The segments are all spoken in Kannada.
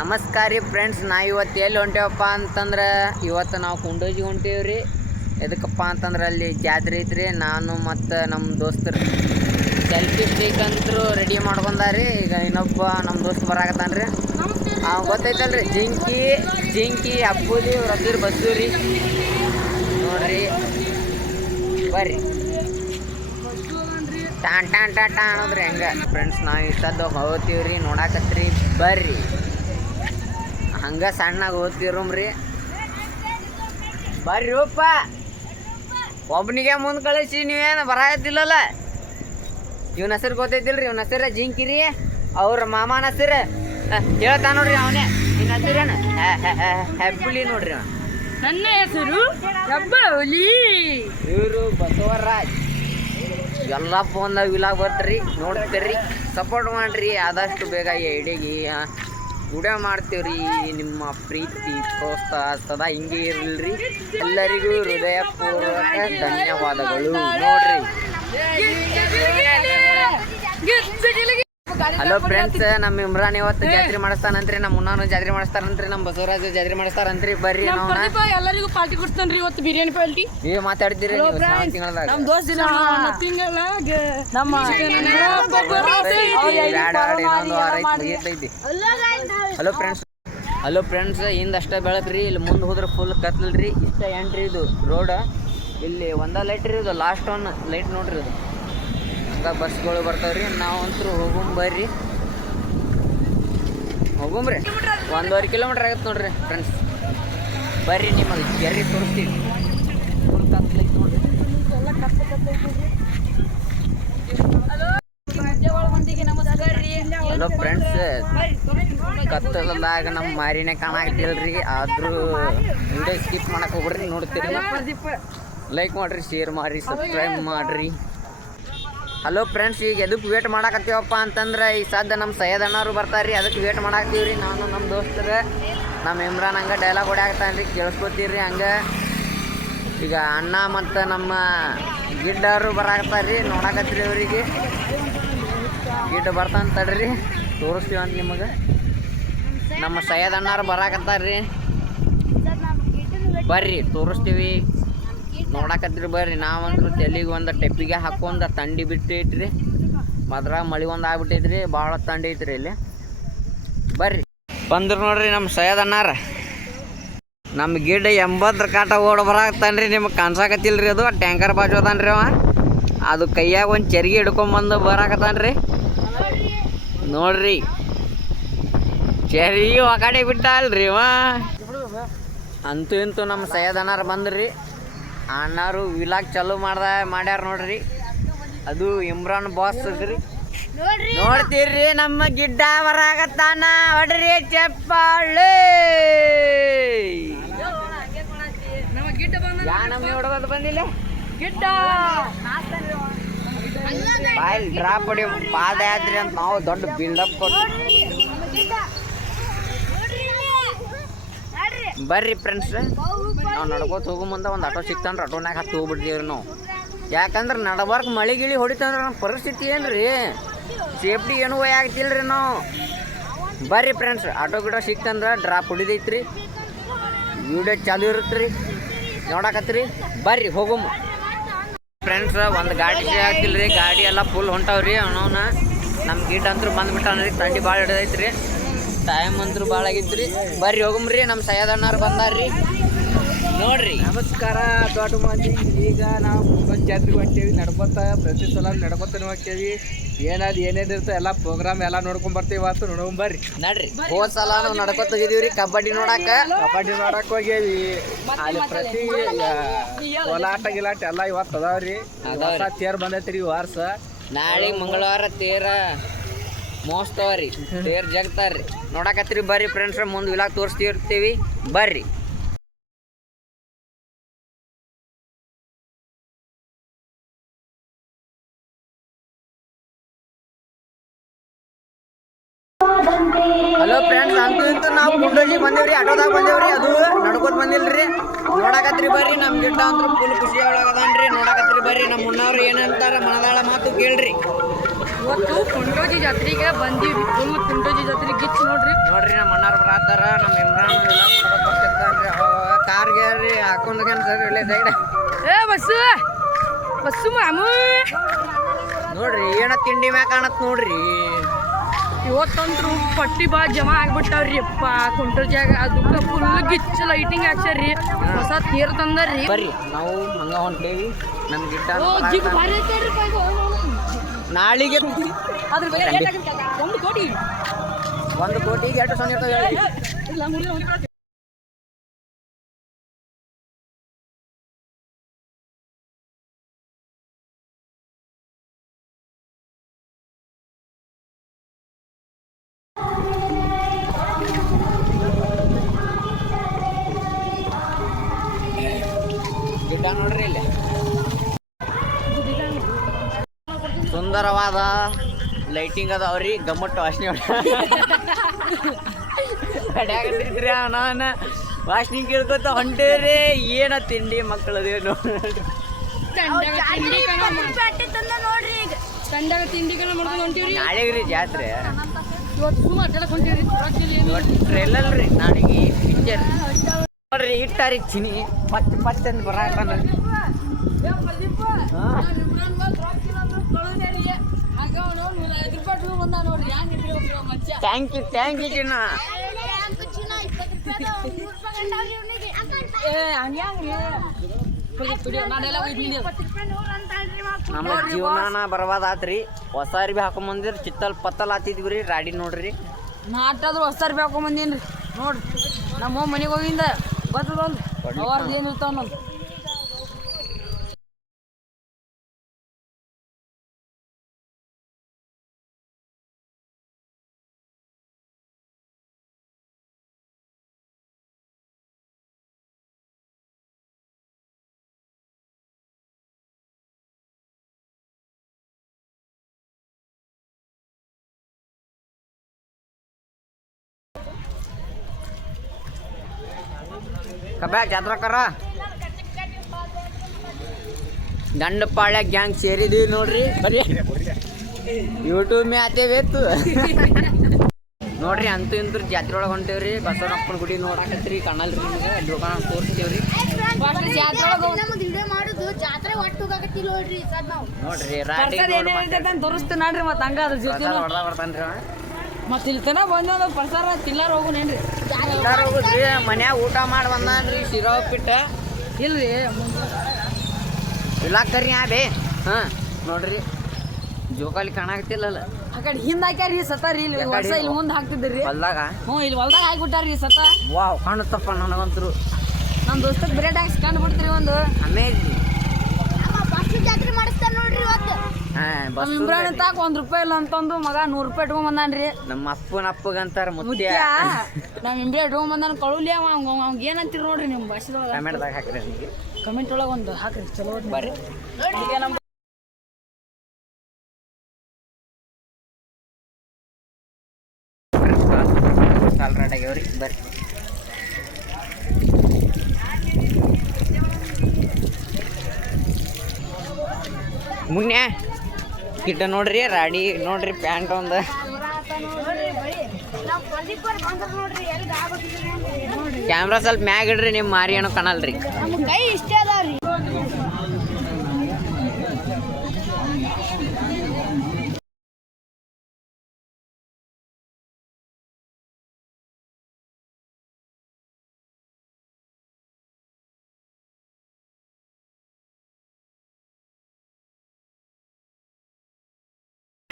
ನಮಸ್ಕಾರ ರೀ ಫ್ರೆಂಡ್ಸ್ ನಾ ಇವತ್ತು ಎಲ್ಲಿ ಹೊಂಟೇವಪ್ಪ ಅಂತಂದ್ರೆ ಇವತ್ತು ನಾವು ಕುಂಡೋಜಿ ಹೊಂಟೇವಿ ರೀ ಎದಕ್ಕಪ್ಪ ಅಂತಂದ್ರೆ ಅಲ್ಲಿ ಜಾತ್ರೆ ಐತ್ರಿ. ನಾನು ಮತ್ತು ನಮ್ಮ ದೋಸ್ತರು ಸೆಲ್ಫಿ ಸ್ಟಿಕ್ ಅಂತರೂ ರೆಡಿ ಮಾಡ್ಕೊಂಡಾರಿ. ಈಗ ಇನ್ನೊಬ್ಬ ನಮ್ಮ ದೋಸ್ತ್ ಬರಾಕತ್ತಾನ ರೀ ಗೊತ್ತೈತಲ್ಲ ಗೊತ್ತೈತಲ್ರಿ? ಜಿಂಕಿ ಜಿಂಕಿ ಅಪ್ಪುದಿ ರಸೂರ್ ಬಸ್ಸೂರಿ ನೋಡ್ರಿ. ಬರ್ರಿ. ಟಾನ್ ಟಾನ್ ಟಾನ್ ಟಾನ್ ಅನ್ನೋದ್ರಿ ಹೆಂಗ? ಫ್ರೆಂಡ್ಸ್ ನಾವು ಇಷ್ಟದ್ದು ಹೋಗ್ತೀವ್ರಿ ನೋಡಾಕತ್ರಿ ಬರ್ರಿ. ಹಂಗ ಸಣ್ಣಗೆ ಓದ್ತಿರೋಮ್ರಿ ಬರ್ರಿ ಒಪ್ಪ ಒಬ್ಬನಿಗೆ ಮುಂದೆ ಕಳಿಸಿ ನೀವೇನು ಬರಾಯತ್ತಿಲ್ಲಲ್ಲ? ಇವನ ಹೆಸರು ಗೊತ್ತೈತಿಲ್ರಿ ಇವನ ಹೆಸರು ಜಿಂಕಿರಿ ಅವ್ರ ಮಾಮನ ಹೆಸರು ಹೇಳ್ತಾ ನೋಡ್ರಿ ಅವನೇ. ನಿನ್ನ ಹೆಸರೇನು? ಹೆಬ್ಬುಳಿ ನೋಡ್ರಿ ಅವನು. ನನ್ನ ಹೆಸರು ಹೆಬ್ಬಳಿ ಇವರು ಬಸವರಾಜ್. ಎಲ್ಲ ಫೋನ್ದಾಗ ವಿಲಾಗ್ ಬರ್ತೀರಿ ನೋಡ್ತೀರಿ. ಸಪೋರ್ಟ್ ಮಾಡ್ರಿ ಆದಷ್ಟು ಬೇಗ ಈ ಐಡಿಯಾಗಿ ವಿಡಿಯೋ ಮಾಡ್ತೀವ್ರಿ. ನಿಮ್ಮ ಪ್ರೀತಿ ಪ್ರೋತ್ಸಾಹ ಸದಾ ಹಿಂಗೆ ಇರಲ್ರಿ. ಎಲ್ಲರಿಗೂ ಹೃದಯಪೂರ್ವಕ ಧನ್ಯವಾದಗಳು. ನೋಡ್ರಿ. ಹಲೋ ಫ್ರೆಂಡ್ಸ್ ನಮ್ಮ ಇಮ್ರಾನ್ ಇವತ್ತು ಜಾತ್ರೆ ಮಾಡಿಸ್ತಾನಂತ್ರಿ ನಮ್ಮ ಮುನ್ನಾನು ಜಾತ್ರೆ ಮಾಡಿಸ್ತಾರಂತ್ರಿ ನಮ್ಮ ಬಸವರಾಜ್ ಜಾತ್ರೆ ಮಾಡಿಸ್ತಾರಂತ್ರಿ ಬರ್ರಿ ನಮ್ಮ ನಾವು ಪ್ರದೀಪ ಎಲ್ಲರಿಗೂ ಪಾರ್ಟಿ ಕೊಡ್ತಾನ್ರಿ ಇವತ್ತು ಬಿರಿಯಾನಿ ಪಾರ್ಟಿ. ಏ ಮಾತಾಡ್ತೀರಿ ನೀವು ಶ್ರಾವಣ ತಿಂಗಳದಾಗ. ನಮ್ ದೋಸ್ತ ದಿನ ತಿಂಗಳ ನಮ್ಮ ಹಲೋ ಫ್ರೆಂಡ್ಸ್ ಹಲೋ ಫ್ರೆಂಡ್ಸ್ ಹಿಂದೆ ಅಷ್ಟೇ ಬೆಳಕ್ರಿ ಇಲ್ಲಿ ಮುಂದೆ ಹೋದ್ರೆ ಫುಲ್ ಕತ್ಲಲ್ರಿ ಇಷ್ಟ ಎಂಟ್ರಿ ಇದು ರೋಡ್ ಇಲ್ಲಿ ಒಂದ ಲೈಟ್ ರೀ ಇದು ಲಾಸ್ಟ್ ಒನ್ ಲೈಟ್ ನೋಡ್ರಿ ಇದು ಹಂಗ ಬಸ್ಗಳು ಬರ್ತಾವ್ರಿ. ನಾವಂತೂ ಹೋಗುಂ ಬರ್ರಿ. ಹೋಗುಮ್ರಿ ಒಂದೂವರೆ ಕಿಲೋಮೀಟ್ರ್ ಆಗತ್ತೆ ನೋಡ್ರಿ ಫ್ರೆಂಡ್ಸ್ ಬರ್ರಿ ನಿಮಗೆ ಜರ್ರಿ ತೋರಿಸ್ತೀವಿ. ಹಲೋ ಫ್ರೆಂಡ್ಸ್ ಕತ್ತಲದಾಗ ನಮ್ಮ ಮಾರಿನೇ ಕಾಣಾಕತ್ತಿಲ್ರಿ ಆದರೂ ವಿಡಿಯೋ ಸ್ಕಿಪ್ ಮಾಡಕ್ಕೆ ಹೋಗ್ಬಿಡ್ರಿ, ನೋಡ್ತೀರಿ. ಲೈಕ್ ಮಾಡಿರಿ ಶೇರ್ ಮಾಡಿರಿ ಸಬ್ಸ್ಕ್ರೈಬ್ ಮಾಡ್ರಿ. ಹಲೋ ಫ್ರೆಂಡ್ಸ್ ಈಗ ಎದಕ್ಕೆ ವೇಟ್ ಮಾಡಾಕತ್ತೀವಪ್ಪ ಅಂತಂದ್ರೆ, ಈ ಸದ್ಯ ನಮ್ಮ ಸೈಯದ್ ಅಣ್ಣವ್ರು ರೀ ಅದಕ್ಕೆ ವೇಟ್ ಮಾಡಾಕ್ತೀವಿ ರೀ ನಾನು ನಮ್ಮ ದೋಸ್ತರ ನಮ್ಮ ಇಮ್ರಾನ್ ಹಂಗೆ ಡೈಲಾಗ್ ಹೊಡ್ಯಾಕತ್ತಾನ ರೀ ಕೇಳಿಸ್ಕೊತೀರಿ ಹಂಗೆ. ಈಗ ಅಣ್ಣ ಮತ್ತು ನಮ್ಮ ಗಿಡ್ಡವರು ಬರಾಕತ್ತಾರ್ರಿ ನೋಡಾಕತ್ತೀರಿ ಅವರಿಗೆ. ಗಿಡ್ಡ ಬರ್ತಾನ ತಡ್ರಿ, ತೋರಿಸ್ತೀವಿ ಅಂತ ನಿಮಗೆ. ನಮ್ಮ ಸೈಯದ್ ಅಣ್ಣವ್ರು ಬರಾಕತ್ತಾರೆ ರೀ ಬರ್ರಿ, ತೋರಿಸ್ತೀವಿ. ನೋಡಾಕತ್ತೀರಿ ಬರ್ರಿ, ನಾವಂದ್ರೆ ತಲೆಗೆ ಒಂದು ಟೆಪ್ಪಿಗೆ ಹಾಕೊಂಡು ತಂಡಿ ಬಿಟ್ಟೈತ್ರಿ. ಮದ್ರಾಗ ಮಳೆ ಒಂದು ಆಗ್ಬಿಟ್ಟೈತ್ರಿ, ಭಾಳ ತಂಡಿ ಐತ್ರಿ ಇಲ್ಲಿ. ಬರ್ರಿ. ಬಂದ್ರು ನೋಡ್ರಿ ನಮ್ಮ ಸೈಯದ್ ಅಣ್ಣಾರ. ನಮ್ಮ ಗಿಡ ಎಂಬತ್ತರ ಕಾಟ ಓಡ ನಿಮ್ಗೆ ನಿಮಗೆ ಕಾಣ್ಸಾಕತ್ತಿಲ್ರಿ ಅದು, ಟ್ಯಾಂಕರ್ ಬಾಜು ರೀ ಅವ. ಅದು ಕೈಯಾಗ ಒಂದು ಚರ್ಗಿ ಹಿಡ್ಕೊಂಬಂದು ಬರಾಕತ್ತಾನ್ರಿ. ನೋಡ್ರಿ. ಚರಿ ಒಕಾಡೆ ಬಿಟ್ಟ ಅಲ್ರಿ ಅಂತೂ ಇಂತೂ ನಮ್ಮ ಸೈಯದ್ ಬಂದ್ರಿ. ಆ ಅಣ್ಣಾರು ವಿಲಾಗ್ ಚಾಲೂ ಮಾಡ್ದ ಮಾಡ್ಯಾರ ನೋಡ್ರಿ. ಅದು ಇಮ್ರಾನ್ ಬಾಸ್ ಅದ್ರಿ ನೋಡ್ತೀರಿ ನಮ್ಮ ಗಿಡ್ಡ ಬರಾಕತ್ತಾನ ಹೊಡ್ರಿ ಚಪ್ಪಾಳೆ. ಹೊಡೆದು ಬಂದಿಲ್ಲ? ಗಿಡ್ಡ. ಬಾಯಲ್ಲಿ ಡ್ರಾಪ್ ಹೊಡಿ ಪಾದಯಾತ್ರೆ ಅಂತ ನಾವು ದೊಡ್ಡ ಬಿಲ್ಡಪ್ ಕೊಟ್ಟು ಬರ್ರಿ ಫ್ರೆಂಡ್ಸ್ ನಾವು ನಡ್ಕೋತ ಹೋಗೋ ಮುಂದೆ ಒಂದು ಆಟೋ ಸಿಕ್ತಂದ್ರೆ ಆಟೋನಾಗ ಹತ್ತಿ ಹೋಗ್ಬಿಡ್ತೀವ್ರಿ ನಾವು. ಯಾಕಂದ್ರೆ ನಡಬಾರ್ಕ್ ಮಳೆ ಗಿಳಿ ಹೊಡಿತಂದ್ರೆ ನಮ್ಮ ಪರಿಸ್ಥಿತಿ ಏನ್ರಿ? ಸೇಫ್ಟಿ ಏನು ಏನೂ ರೀ ನಾವು. ಬರ್ರಿ ಫ್ರೆಂಡ್ಸ್ ಆಟೋ ಗಿಡ ಸಿಕ್ತಂದ್ರೆ ಡ್ರಾಪ್ ಹೊಡಿದೈತ್ರಿ ವೀಡಿಯೋ ಚಾಲು ಇರುತ್ತೆ ರೀ ನೋಡಕತ್ರಿ. ಬರ್ರಿ ಹೋಗಮ್ಮ ಫ್ರೆಂಡ್ಸ್ ಒಂದು ಗಾಡಿ ಆಗ್ತಿಲ್ರಿ. ಗಾಡಿ ಎಲ್ಲ ಫುಲ್ ಹೊಂಟಾವ್ರಿ. ಅವನವನ ನಮ್ಮ ಗೀಟ್ ಅಂತೂ ಬಂದ್ಬಿಟ್ಟಾನ್ರಿ. ತಂಡಿ ಭಾಳ ಹಿಡ್ದೈತ್ರಿ. ಟೈಮ್ ಅಂತೂ ಭಾಳ ಆಗೈತ್ರಿ ಬರ್ರಿ ಹೋಗಮ್ರಿ ನಮ್ಮ ಸಯ್ಯದಣ್ಣವ್ರು ಅಣ್ಣಾರು ಬಂದಾರ್ರಿ. ನೋಡ್ರಿ. ನಮಸ್ಕಾರ ದೊಡ್ಡ ಮಂದಿ ಈಗ ನಾವು ಮುಂದೊಂದು ಜಾತ್ರೆಗೆ ಹೊಂಟೇವಿ ನಡ್ಕೊತ ಪ್ರತಿ ಸಲ ನಡ್ಕೊತಾನೆ ಹೋಗ್ತೇವಿ ಏನಾದ್ ಇರ್ತದೆ ಎಲ್ಲ ಪ್ರೋಗ್ರಾಮ್ ಎಲ್ಲ ನೋಡ್ಕೊಂಡ್ ಬರ್ತೀವಿ ಇವತ್ತು ನೋಡ್ಕೊಂಡ್ ಬರ್ರಿ. ನಡ್ರಿ. ಹೋದ್ ಸಲ ನಾವು ನಡ್ಕೊತ ಹೋಗಿದೀವ್ರಿ ಕಬಡ್ಡಿ ನೋಡಾಕ. ಕಬಡ್ಡಿ ನೋಡಕ್ ಹೋಗೇವಿ ಅಲ್ಲಿ ಪ್ರತಿ ಕೋಲಾಟ ಗಿಲಾಟ ಎಲ್ಲ ಇವತ್ತು ಅದಾವ್ರಿ. ಹೊಸ ತೇರ್ ಬಂದೈತ್ರಿ ಈ ವರ್ಷ. ನಾಳೆ ಮಂಗಳವಾರ ತೇರ. ಮೋಸ್ತವರಿ, ತೇರ್ ಜಗ್ತಾರ್ರಿ. ನೋಡಾಕತ್ರಿ ಬರ್ರಿ ಫ್ರೆಂಡ್ಸ್ ಮುಂದೆ ವಿಲಾಗ್ ತೋರಿಸ್ತಿರ್ತೀವಿ. ಬರ್ರಿ. ಹಲೋ ಫ್ರೆಂಡ್ಸ್ ಅಂತೂ ಇಂತೂ ನಾವು ಕುಂಡೋಜಿ ಬಂದೇವ್ರಿ, ಆಟೋದಾಗ ಬಂದೇವ್ರಿ, ಅದು ನಡ್ಕೋತ ಬಂದಿಲ್ರಿ. ನೋಡಕತ್ರಿ ಬರ್ರಿ, ನಮ್ ಗಿಡ್ಡ ಅಂದ್ರೆ ಫುಲ್ ಖುಷಿ ಒಳಗದನ್ರಿ ನೋಡಕತ್ರಿ ಬರ್ರಿ ನಮ್ಮ ಮುನ್ನವ್ರು ಏನಂತಾರ, ಮನದಾಳ ಮಾತು ಕೇಳ್ರಿ. ಇವತ್ತು ಕುಂಟೋಜಿ ಜಾತ್ರೆಗೆ ಬಂದೀವಿ. ಫುಲ್ ಕುಂಟೋಜಿ ಜಾತ್ರೆ ಗಿಚ್ ನೋಡ್ರಿ. ನೋಡ್ರಿ ನಮ್ಮ ಅಣ್ಣಾರ ಬರತ್ತಾರ ನಮ್ಮ ಇಮ್ರಾನ್ ಎಲ್ಲ ಬರ್ತಿರ್ತಾನ್ರಿ ಅವಾಗ ಕಾರ್ಗೆ ರೀ ಹಾಕೊಂಡ್ಗೆ ಸರ್ ಇಲ್ಲೇ ಸೈಡ್. ಏ ಬಸ್ಸು! ಬಸ್ಸು ಮಾಮೂ ನೋಡ್ರಿ ಏನ ತಿಂಡಿ ಮ್ಯಾಗ ಕಾಣತ್ ನೋಡ್ರಿ. ಇವತ್ತಂತ್ರು ಪಟ್ಟಿ ಬಾ ಜಮಾ ಆಗ್ಬಿಟ್ಟಾವ್ರಿ. ಅಪ್ಪ ಕುಂಟೋಜಿಯಾಗ ಅದಕ್ಕೆ ಫುಲ್ ಗಿಚ್ಚ ಲೈಟಿಂಗ್ ಹಾಕ್ಸ್ಯಾರ್ರಿ. ಹೊಸ ತೀರ್ ತಂದಾರ್ರಿ. ಬರ್ರಿ ನಾವು ಹಂಗ ಹೊಂಟೇವಿ. ನಮ್ಗೆ ಗಿಟ್ಟ ನಾಳಿಗೆ ಅದ್ರ. ಒಂದು ಕೋಟಿ ಒಂದು ಕೋಟಿಗೆ ಎರಡು ಸೊನ್ನೆ ಇರ್ತಾವೆ ಹೇಳಿ? ಸುಂದರವಾದ ಲೈಟಿಂಗ್ ಅದಾವ್ರಿ ಗಮ್ಮಟ್ ವಾಸನೆ ಕಡ್ಯಾಗತ್ತಿರ್ತೀರಿ ನಾನು? ವಾಸನೆ ಕೇಳ್ಕೊತ ಹೊಂಟೇರಿ ಏನ ತಿಂಡಿ ಮಕ್ಕಳದೇ ನೋಡ್ರಿ ತಂಡಾಗ ತಿಂಡಿ ಕಣ. ಮಾಡ್ಕೊಂಡು ಹೊಂಟೀವ್ರಿ? ನಾಳೆಗೆ ರೀ ಜಾತ್ರೆ. ಟ್ರೈಲರ್ ರೀ ನಾಳೆಗೆ ಪಿಕ್ಚರ್ ನೋಡ್ರಿ ಇಟ್ಟಾರಿ ಚಿನಿ. ಪತ್ ಪತ್ ಅಂತ ಬರಾಕಂದ್ರಿ ಥ್ಯಾಂಕ್ ಯು ಥ್ಯಾಂಕ್ ಯು ಚಿನ್ನ. ನಮ್ಮ ಜೀವನಾನ ಬರ್ಬಾದಾತ್ರಿ ಹೊಸ ಅರ್ಬಿ ಹಾಕೊಂಬಂದಿರ್ ಚಿತ್ತಲ್ ಪತ್ತಲ್ ಆತಿದ್ವಿ ರೀ ರಾಡಿ ನೋಡ್ರಿ. ನಾಟಾದ್ರು ಹೊಸ ಅರ್ಬಿ ಹಾಕೊಂಬಂದೀನಿ ನೋಡ್ರಿ ನಮ್ಮ ಮನೆಗೆ ಹೋಗಿಂದ. ಬರ್ತದ ಒಂದು ಅವ್ರದ್ದು ಏನು ಇರ್ತಾವ ಕಬ್ಯಾಗ ಜಾತ್ರಾಕರ ಗಂಡ ಪಾಳ್ಯ ಗ್ಯಾಂಗ್ ಸೇರಿದೀವಿ ನೋಡ್ರಿ ಬರೀ ಯೂಟ್ಯೂಬ್ ಮೇ ಆತೆ ಬೇಕು ನೋಡ್ರಿ ಅಂತೂ ಇಂತೂ ಜಾತ್ರೆ ಒಳಗೆ ಹೊಂಟೇವ್ರಿ ಬಸವನಪ್ಪನ ಗುಡಿ ನೋಡಾಕತ್ರಿ ಕಾಣಲ್ರಿ ನಿಮ್ಗೆ ದುಕಾನ ತೋರಿಸ್ತೀವ್ರಿ ನಮ್ದು ವಿಡಿಯೋ ಮಾಡುದು ಜಾತ್ರೆ ಒಟ್ಟು ಹೋಗಕತ್ತಿಲ್ಲ ನೋಡ್ರಿ ನಾವು. ನೋಡ್ರಿ ಮತ್ತೆ. ಹಂಗ ಅದ್ರ ಜೊತೆ. ಮತ್ತೆ ಇಲ್ಲಿ ತನ ಬಂದ ಪರ್ಸಾರ ತಿಲ್ಲಾರ ಹೋಗುನೇನ್ರಿ ಎಲ್ಲಾರು ಹೋಗುದ್ರಿ ಮನ್ಯಾಗ ಊಟ ಮಾಡಿ ಬಂದಾನ್ರಿ ಶಿರಾ ಉಪ್ಪಿಟ್ಟ. ಇಲ್ರಿ ಇಲ್ಲಾಕರಿ ಆ ಬೇ. ಹಾ ನೋಡ್ರಿ. ಜೋಕಾಲಿ ಕಾಣಾಕತ್ತಿಲ್ಲಲ್ಲ. ಆ ಕಡೆ ಹಿಂದ್ ಹಾಕ್ಯಾರಿ ಸತಾರಿ ಇಲ್ಲಿ ವರ್ಷ ಇಲ್ಲಿ ಮುಂದೆ ಹಾಕ್ತಿದ್ರಿ ಹೊಲ್ದಾಗ? ಹ್ಞೂ ಇಲ್ಲಿ ಹೊಲ್ದಾಗ ಹಾಕ್ಬಿಟ್ಟಾರಿ ಸತ ವಾವ್ ಕಾಣುತ್ತಪ್ಪ ನನಗಂತರು ನಮ್ಮ ದೋಸ್ತಕ್ಕೆ ಬ್ರೇಡ್ ಡ್ಯಾನ್ಸ್ ಕಂಡು ಬಿಡ್ತೀರಿ ಒಂದು. ಅಮೇಜ್. ಜಾತ್ರೆ ಮಾಡಿಸ್ತಾರೆ ನೋಡ್ರಿ ಇವತ್ತು. ನಮ್ಮ ಬಸ್ ಇಮ್ರಾನ್ ತಾಕ ಒಂದ್ ರೂಪಾಯಿ ಇಲ್ಲ ಅಂತಂದು ಮಗ ನೂರು ರೂಪಾಯಿ ಇಟ್ಕೊಂಡ್ ಬಂದಾನ್ರಿ. ನಮ್ಮ ಅಪ್ಪನ ಅಪ್ಪಗಂತಾರ ಮುತ್ಯ. ನಾವು ನಮ್ಮ ಇಂಬ್ರೆ ಇಟ್ಕೊಂಡ್ ಬಂದಾನ ಕಳುಲಿ ಅವ ಅವ್ಗ ಏನಂತೀರಿ ನೋಡ್ರಿ ನಿಮ್ಮ ಭಾಷೆದೊಳಗ? ಕಮೆಂಟ್ದಾಗ ಹಾಕ್ರಿ ಕಮೆಂಟ್ ಒಳಗೆ ಒಂದು ಹಾಕ್ರಿ ಚಲೋ ಬರ್ರಿ. ಈಗ ನಮ್ಮ ಸಾಲ್ ರೆಡ್ ಆಗ್ಯಾವ್ರಿ ಬರ್ರಿ. ಮುನ್ಯ ಕಿಟ್ಟ ನೋಡ್ರಿ ರಾಡಿ ನೋಡ್ರಿ, ಪ್ಯಾಂಟ್ ಒಂದು. ಕ್ಯಾಮ್ರಾ ಸ್ವಲ್ಪ ಮ್ಯಾಗ ಇಡ್ರಿ ನಿಮ್ಮ ಮಾರಿ ಏನೋ ಕಾಣಲ್ರಿ. ಕೈ ಇಷ್ಟೇ ಅದಾವ್ರಿ.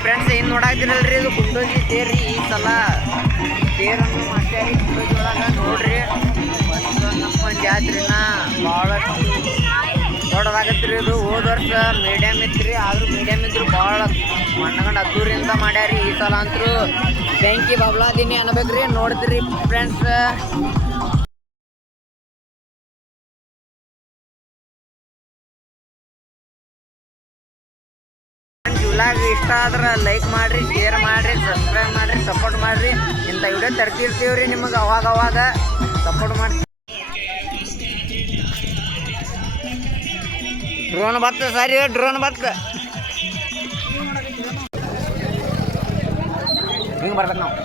ಫ್ರೆಂಡ್ಸ್ ಏನು ನೋಡಾಕ್ತಿರಲ್ರಿ ಇದು ಕುಂಡೋಜಿ ತೇರಿ ಈ ಸಲ ತೇರನ್ನು ಮಾಡ್ಯಾರಿ ಕುಂಡೋಜಿ ಒಳಗೆ ನೋಡ್ರಿ ನಮ್ಮ ಜಾತ್ರೆನ ಭಾಳಷ್ಟು ದೊಡ್ಡದಾಗತ್ರಿ ಇದು. ಹೋದ ವರ್ಷ ಮೀಡಿಯಮ್ ಇತ್ರಿ. ಆದ್ರೂ ಮೀಡಿಯಮ್ ಇದ್ರು ಭಾಳ ಮಣ್ಣಗಂಡ ಅದ್ದೂರಿಂದ ಮಾಡ್ಯಾರಿ. ಈ ಸಲ ಅಂತೂ ಬೆಂಕಿ ಬಬ್ಲಾದೀನಿ ಅನ್ಬೇಕ್ರಿ. ನೋಡ್ತೀರಿ ಫ್ರೆಂಡ್ಸ್ ವ್ಲಾಗ್ ಇಷ್ಟ ಆದ್ರೆ ಲೈಕ್ ಮಾಡಿರಿ ಶೇರ್ ಮಾಡಿರಿ ಸಬ್ಸ್ಕ್ರೈಬ್ ಮಾಡ್ರಿ ಸಪೋರ್ಟ್ ಮಾಡಿರಿ. ಇಂಥ ವಿಡಿಯೋ ರೀ ನಿಮಗೆ ಅವಾಗ ಅವಾಗ. ಸಪೋರ್ಟ್ ಮಾಡಿ ಡ್ರೋನ್ ಬತ್ತ ಸರಿ ಡ್ರೋನ್ ಬತ್ತ. ಹಿಂಗೆ ಬರ್ಬೇಕು ನಾವು.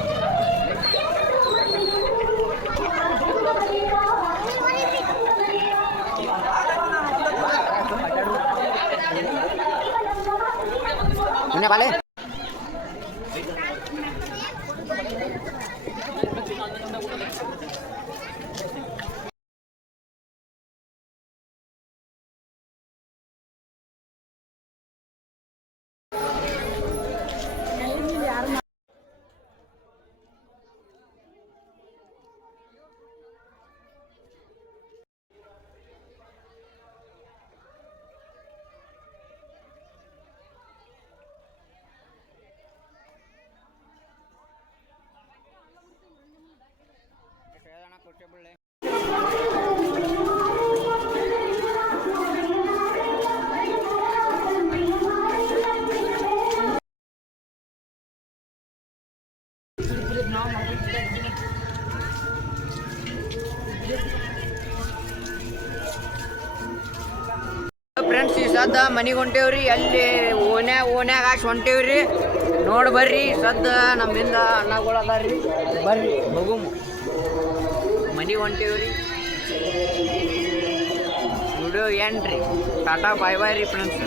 ಮುನ್ನೆ ಬಾಲೆ ಫ್ರೆಂಡ್ಸ್ ಈ ಸದ್ದ ಮನೆಗೆ ಹೊಂಟೇವ್ರಿ ಅಲ್ಲಿ ಓನ್ಯಾಗ ಓನ್ಯಾಗ ಹಾಕಿ ಹೊಂಟೇವ್ರಿ. ನೋಡಿ ಬರ್ರಿ ಸದ್ದ ನಮ್ಮಿಂದ ಅಣ್ಣಗಳು ಅದಾರ್ರಿ. ಬರ್ರಿ ಹೋಗು ಮನೆಗೆ ಹೊಂಟೇವ್ರಿ ವಿಡಿಯೋ ಏನ್ರಿ ಟಾಟಾ ಬಾಯ್ ಬಾಯ್ ರೀ ಫ್ರೆಂಡ್ಸ್